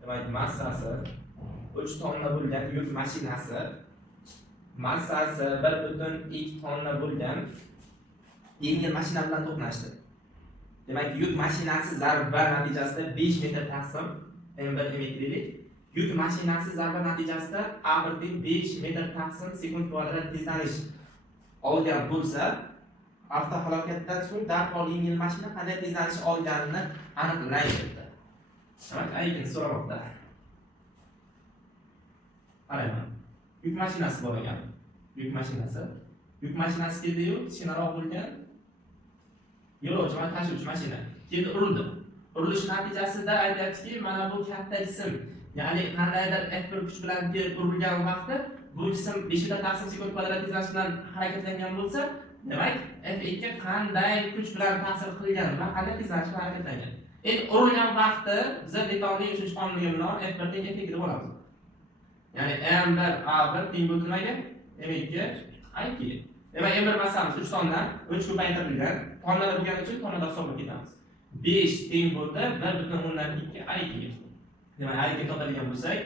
demak massasi 3 tonna bo'lgan yuk mashinasi massasi 1,2 tonna bo'lgan yengil mashina bilan to'qnashdi. Demak, yuk mashinasi zarba natijasida 5 metr taqsim m1 m2lik. Yuk mashinasi zarba natijasida a1 5 metr taqsim sekund kvadrat tezlanish olgan bo'lsa, avtohalokatdan so'ng darhol yengil mashina qanday tezlanish olganini aniqlaydi. Demak, aytini so'ramoqda. Qarayman. Yuk mashinasi bor ekan. Yuk mashinasi keldi-yu, kichkinaroq bo'lgan yo'lovchi va tashuvchi mashina. Keyin urildi. Urilish natijasida aytayaptiki, mana bu katta jism, ya'ni qandaydir F1 kuch bilan kelib urilgan vaqtda bu jism 5 metr taqsim sekund kvadrat tezlanish bilan harakatlangan bo'lsa, demak F2 qanday kuch bilan ta'sir qilgan va qanday tezlanish bilan harakatlangan. Endi urilgan vaqtda biz Newtonning 3-qonuniga binoan F1 teng F2 deb olamiz. Ya'ni M1 A1 teng bo'ldi nimaga? M2 A2. Demak, M1 massamiz 3 tonna, 3 ko'paytirilgan. Tonnada bo'lgani uchun tonnada hisoblab ketamiz. 5 teng bo'ldi 1,2 A2 ga. Demak, A2 topadigan bo'lsak,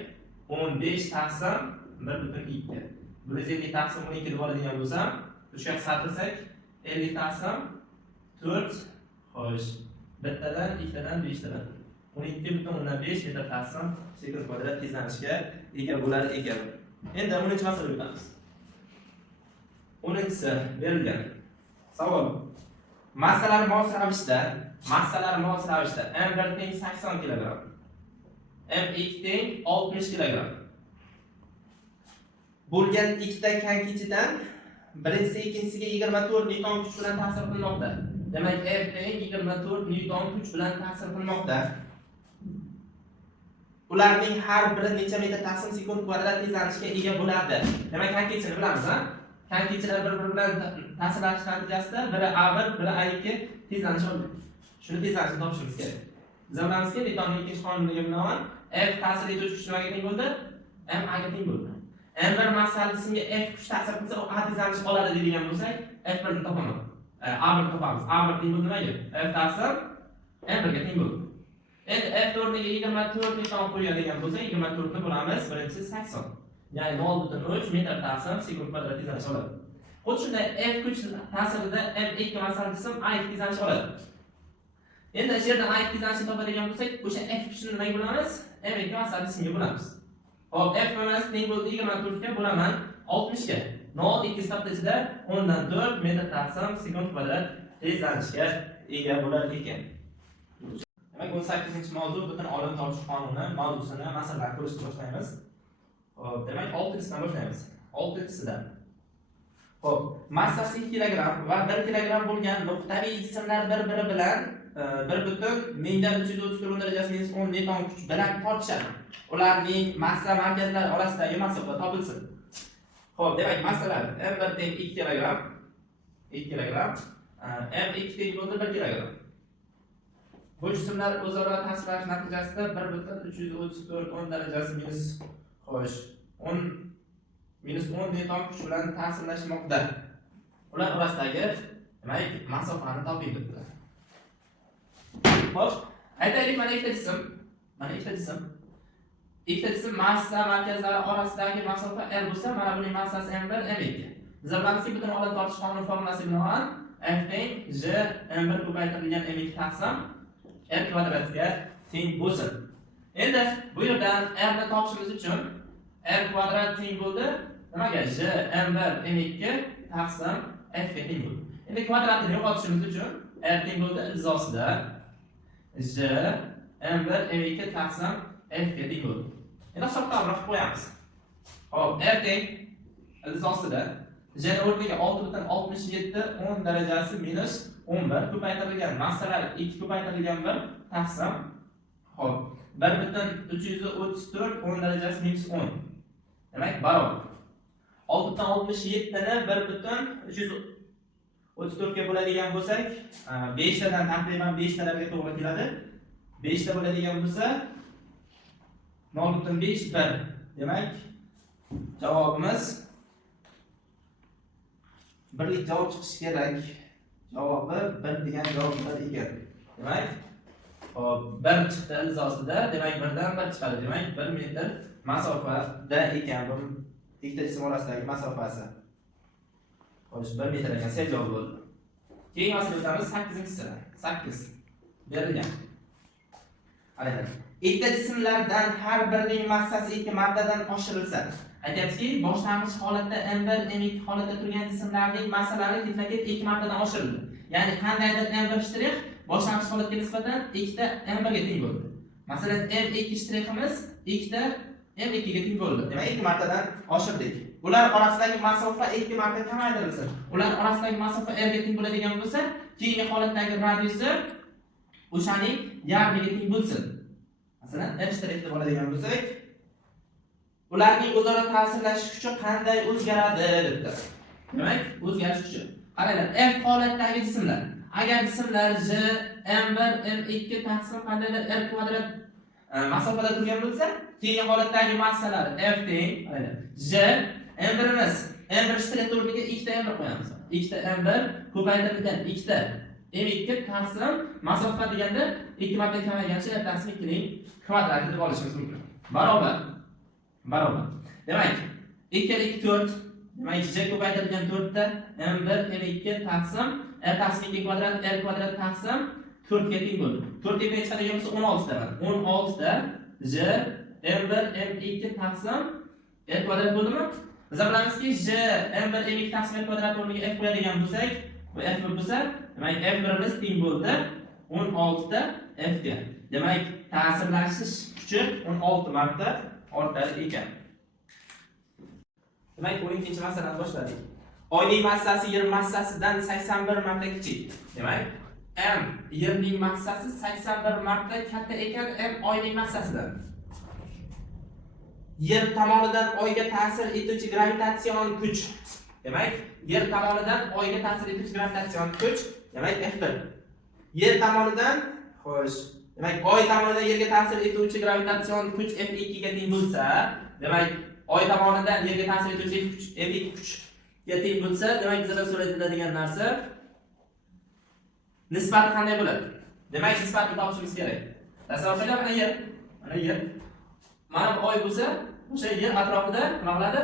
15 taqsim 1,2. 150 taqsim 12 deb oladigan bo'lsam, 3 ga qisqartirsak 50 taqsim 4. Xo'sh, bittadan, ikkitadan, beshtadan 12,5 metr taqsim sekund kvadrat tezlanishga ega bo'lar ekan. Endi 10-masalaga o'tamiz. 10-si berilgan. Savol. Massalar mos ravishda M1 teng 80 kg, M2 teng 60 kg bo'lgan ikkita konkichidan birinchisi ikkinchisiga 24 newton kuch bilan ta'sir qilmoqda. Demak, F teng 24 newton kuch bilan ta'sir qilmoqda. Ularning har biri necha metr taqsim sekund kvadrat tezlanishga ega bo'ladi. Demak, konkichini bilamiz, ha? Konkichilar bir-biri bilan ta'sirlanish natijasida biri A1, biri A2 tezlanish oladi. Shuni tezlanishni topishimiz kerak. Biz bilamizki, Newtonning 2-qonuniga binoan F ta'sir etuvchi kuch nimaga teng bo'ldi? M A ga teng bo'ldi. M1 massali jismga F kuch ta'sir qilsa, u A tezlanish oladi deydigan bo'lsak, F1 ni topaman. A1 ni topamiz. A1 teng bo'ldi nimaga? F ta'sir M1 ga teng bo'ldi. Endi F4 niga 24 newton qo'yadigan bo'lsak, 24 ni bo'lamiz, birinchisi 80. Ya'ni 0,3 metr taqsim sekund kvadrat tezlanish oladi. Xuddi shunday F kuch ta'sirida M2 massali jism A2 tezlanish oladi. Endi o'sha yerdan A2 tezlanishni topadigan bo'lsak, o'sha F kuchini nimaga bo'lamiz? M2 massali jismga bo'lamiz. Hop, F mana teng bo'ldi 24 ga bo'laman 60 ga. 0,2 so'ttachida 10dan 4 metr taqsim sekund kvadrat tezlanishga ega bo'lar ekan. Demak, 18-mavzu butun olim tortish qonuni mavzusini masalalar ko'rishni boshlaymiz. Hop, demak 6-sidan boshlaymiz. 6-sidan. Hop, massasi 2 kg va 1 kg bo'lgan nuqtaviy jismlar bir-biri bilan 1,10 darajasi minus 10 newton kuch bilan tortishadi. Ularning massa markazlari orasidagi masofa topilsin. Hop, demak massalar M1 teng 2 kg, M2 teng bo'ldi 1 kg. Bu jismlar o'zaro ta'sirlash natijasida 1,334 darajasi minus xo'sh 10 newton kuch bilan ta'sirlashmoqda. Ular orasidagi demak masofani toping debdilar. Xo'sh, aytaylik, mana ikkita jism massa markazlari orasidagi masofa r bo'lsa, mana buning massasi m1, m2. Biz bilamizki, butun olim tortish qonuni formulasiga binoan F teng J m1 ko'paytirilgan m2 taqsim r kvadratga teng bo'lsin. Endi bu yerdan r ni topishimiz uchun r kvadrat teng bo'ldi nimaga? J m1 m2 taqsim f ga teng bo'ldi. Endi kvadratni yo'qotishimiz uchun r teng bo'ldi ilzosida J m1 m2 taqsim f ga teng bo'ldi. Endi hisobdan qo'yamiz. Hop, r teng ilzosida J ni o'rniga 6,67 10 darajasi minus 11 ko'paytirilgan massalar 2 ko'paytirilgan 1 taqsim hop 1,334 10 darajasi minus 10. Demak, barobar 6,67 ni 1,334 ga bo'ladigan bo'lsak, 5 tadan taqriban 5 tarafga to'g'ri keladi. 5 ta bo'ladigan bo'lsa 0,51. Demak, javobimiz birlik javob chiqishi kerak. Javobi 1 degan javob ekan. Demak, Xo'p, 1 chiqdi ilzosida, demak 1 dan 1 chiqadi. Demak 1 metr masofada ekan bu ikkita jism orasidagi masofasi. Xo'sh, 1 metr ekan, sel javob bo'ldi. Keyin hozir o'tamiz 8-si. 8 berilgan. Qarang. Ikkita jismlardan har birining massasi 2 martadan oshirilsa, aytyaptiki, boshlang'ich holatda M1, M2 holatda turgan jismlarning massalari ketma-ket 2 martadan oshirildi. Ya'ni qandaydir M1 shtrix boshlang'ich holatga nisbatan 2 ta M1 ga teng bo'ldi. Masalan, M2 shtriximiz 2 ta M2 ga teng bo'ldi. Demak, 2 martadan oshirdik. Ular orasidagi masofa 2 marta kamaytirilsin. Ular orasidagi masofa R ga teng bo'ladigan bo'lsa, keyingi holatdagi radiusi o'shaning yarmiga teng bo'lsin. Masalan, R shtrix deb oladigan bo'lsak, ularning o'zaro ta'sirlashish kuchi qanday o'zgaradi debdi. Demak, o'zgarish kuchi. Qaranglar, F holatdagi jismlar. Agar jismlar J, M1, M2 taqsim qandaydir R kvadrat masofada turgan bo'lsa, keyingi holatdagi massalar F teng, qaranglar. J, M1imiz M1 shtrix o'rniga 2 ta M1 qo'yamiz. 2 ta M1 ko'paytirilgan 2 ta M2 taqsim masofa deganda 2 marta kamaygancha F taqsim 2 ning kvadrati deb olishimiz mumkin. Barobar. Demak, 2 kere 2 4. Demak, J ko'paytirilgan 4 ta M1 M2 taqsim R taqsim 2 kvadrat R kvadrat taqsim 4 ga teng bo'ldi. 4 ga chiqadigan bo'lsa 16 ta. 16 ta J M1 M2 taqsim R kvadrat bo'ldimi? Biz bilamizki, J M1 M2 taqsim R kvadrat o'rniga F qo'yadigan bo'lsak, bu F bo'lsa, demak F1imiz teng bo'ldi 16 ta F ga. Demak, ta'sirlashish kuchi 16 marta ortar ekan. Demak, 12-chi masalani boshladik. Oyning massasi yer massasidan 81 marta kichik. Demak, M yerning massasi 81 marta katta ekan M oyning massasidan. Yer tomonidan oyga ta'sir etuvchi gravitatsion kuch. Demak, yer tomonidan oyga ta'sir etuvchi gravitatsion kuch, demak F1. Yer tomonidan, xo'sh, demak, oy tomonidan yerga ta'sir etuvchi gravitatsion kuch F2 ga teng bo'lsa, demak, oy tomonidan yerga ta'sir etuvchi kuch F2 kuchga teng bo'lsa, demak, bizga so'ratiladigan narsa nisbati qanday bo'ladi? Demak, nisbatni topishimiz kerak. Tasavvur qiling, mana yer. Mana bu oy bo'lsa, o'sha yer atrofida nima qiladi?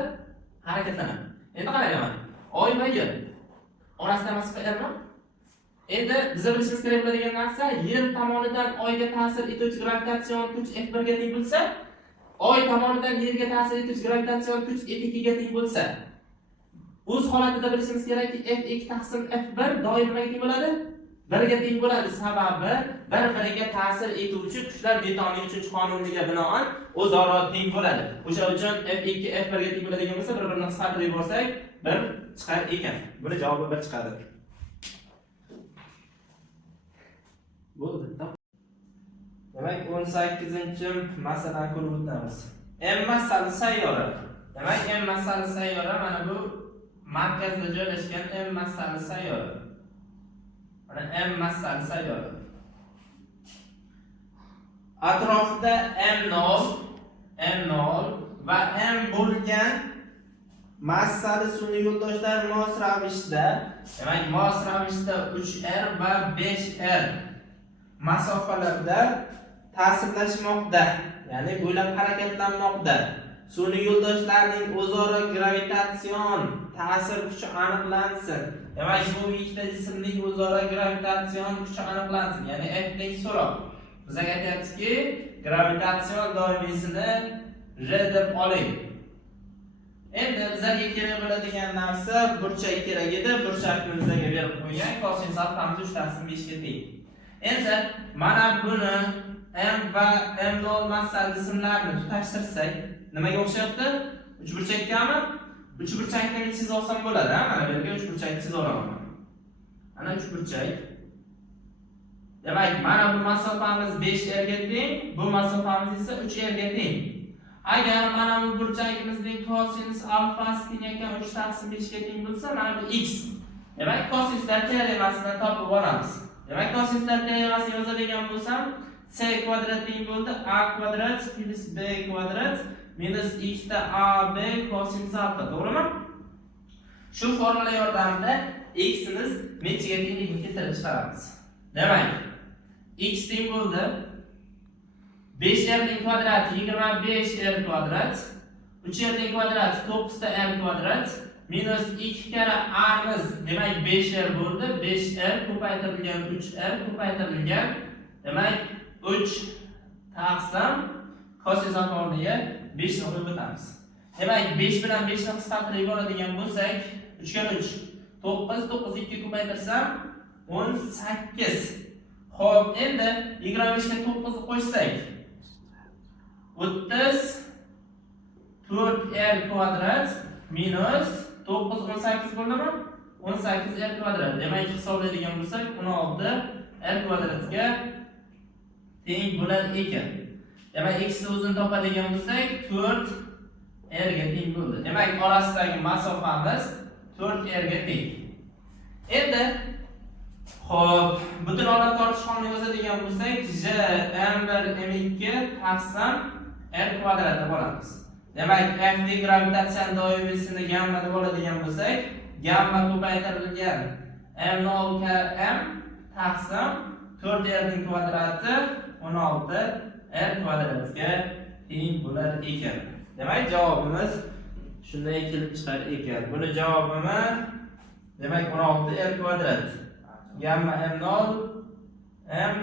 Harakatlanadi. Endi qarayman. Oy va yer orasida masofa R mi? Endi bizga bilishimiz kerak bo'ladigan narsa, yer tomonidan oyga ta'sir etuvchi gravitatsion kuch F1 ga teng bo'lsa, oy tomonidan yerga ta'sir etuvchi gravitatsion kuch F2 ga teng bo'lsa, o'z holatida bilishimiz kerakki, F2 taqsim F1 doim nimaga teng bo'ladi? 1 ga teng bo'ladi. Sababi bir-biriga ta'sir etuvchi kuchlar Newtonning 3-qonuniga binoan o'zaro teng bo'ladi. O'sha uchun F2 F1 ga teng bo'ladigan bo'lsa, bir-birini qisqartirib yuborsak, 1 chiqar ekan. Buni javobi 1 chiqadi. Bo'ldi. Demak, 18-chi masalani ko'rib o'tamiz. M massali sayyora. Demak, M massali sayyora mana bu markazda joylashgan M massali sayyora. Mana M massali sayyora. Atrofida M0 va M bo'lgan massali sun'iy yo'ldoshlar mos ravishda, demak, mos ravishda 3R va 5R masofalarda ta'sirlashmoqda, ya'ni bo'ylab harakatlanmoqda. Sun'iy yo'ldoshlarning o'zaro gravitatsion ta'sir kuchi aniqlansin. Demak, bu ikkita jismning o'zaro gravitatsion kuchi aniqlansin, ya'ni F ning so'roq. Bizga aytyaptiki, gravitatsion doiraysini R deb oling. Endi bizga kerak bo'ladigan narsa burchak kerak edi. Burchakni bizga berib qo'ygan, kosinus alfamiz 3/5 ga teng. Endi mana buni M va M0 massali jismlarni tutashtirsak, nimaga o'xshayapti? Uchburchakkami? Uchburchakni chizib olsam bo'ladi, ha? Mana bu yerga uchburchakni chizib olaman. Ana uchburchak. Demak, mana bu masofamiz 5R ga teng, bu masofamiz esa 3R ga teng. Agar mana bu burchagimizning kosinus alfasi teng ekan 3/5 ga teng bo'lsa, mana bu x. Demak, kosinuslar teoremasidan topib olamiz. Demak, kosinuslar teoremasini yozadigan bo'lsam, c kvadrat teng bo'ldi a kvadrat plus b kvadrat minus x ta ab kosinus alfa, to'g'rimi? Shu formula yordamida x imiz nechaga tengligini keltirib chiqaramiz. Demak, x teng bo'ldi 5rning kvadrati 25r kvadrat. 3rning kvadrati 9r kvadrat. Minus 2 kara r'miz demak 5r bo'ldi. 5r ko'paytirilgan 3r ko'paytirilgan. Demak 3 taqsim kosinus o'rniga 5 ni qo'yib o'tamiz. Demak 5 bilan 5 ni qisqartirib yuboradigan bo'lsak 3 ga 3 9 9 2 ko'paytirsam 18. Xo'p, endi 25 ga 9 ni qo'shsak 34r kvadrat minus 9 18 bo'ladimi? 18r kvadrat. Demak hisoblaydigan bo'lsak 16r kvadratga teng bo'lar ekan. Demak x ni o'zini topadigan bo'lsak 4r ga teng bo'ldi. Demak orasidagi masofamiz 4r ga teng. Endi xo'p, butun olam tortishuvni yozadigan bo'lsak j m1 m2 taqsim r kvadrat deb olamiz. Demak f de gravitatsiya doimiysini gamma deb oladigan bo'lsak, gamma ko'paytirilgan m0 kara m taqsim 4r ning kvadrati 16r kvadratga teng bo'lar ekan. Demak javobimiz shunday kelib chiqar ekan. Buni javobimi demak 16r kvadrat. Gamma m0 m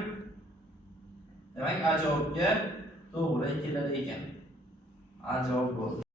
demak a javobga to'g'ri kelar ekan. A javob bo'ldi.